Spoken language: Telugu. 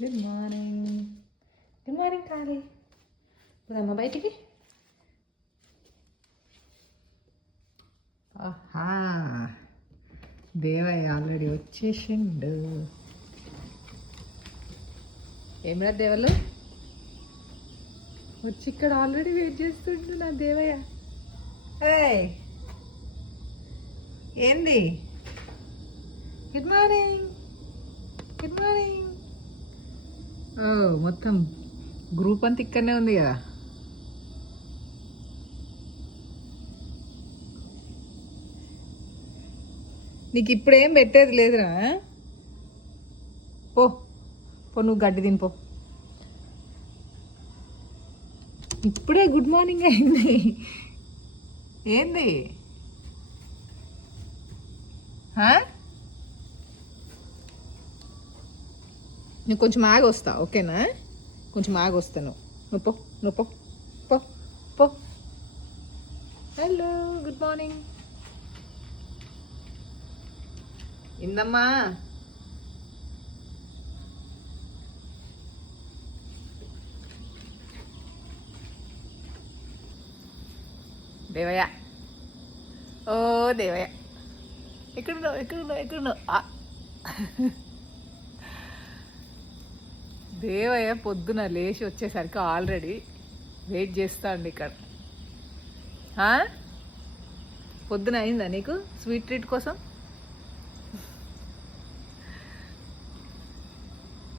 Good morning. గుడ్ మార్నింగ్ కాలి. పోదమ్మా బయటికి. ఆహా, దేవయ్య ఆల్రెడీ వచ్చేసిండు. ఏమిరా దేవలు వచ్చి ఇక్కడ ఆల్రెడీ వెయిట్ చేస్తుండు నా దేవయ్య. ఏంది? Good morning. Good morning. ఓ, మొత్తం గ్రూప్ అంతా ఇక్కడనే ఉంది కదా. నీకు ఇప్పుడేం పెట్టేది లేదురా. పో పో, నువ్వు గడ్డి తినిపో. ఇప్పుడే గుడ్ మార్నింగ్ అయింది. ఏంది? నువ్వు కొంచెం ఆగి వస్తా, ఓకేనా? కొంచెం ఆగి వస్తాను. నువ్వు పో, నువ్వు పో పో పో. Hello, good morning. ఇందమ్మా. దేవయ్య, ఓ దేవయ్య, ఎక్కడున్నావు? ఎక్కడున్నావు? ఎక్కడున్నావు? దేవయ్య పొద్దున లేచి వచ్చేసరికి ఆల్రెడీ వెయిట్ చేస్తా అండి ఇక్కడ. పొద్దున అయిందా నీకు స్వీట్ ట్రీట్ కోసం?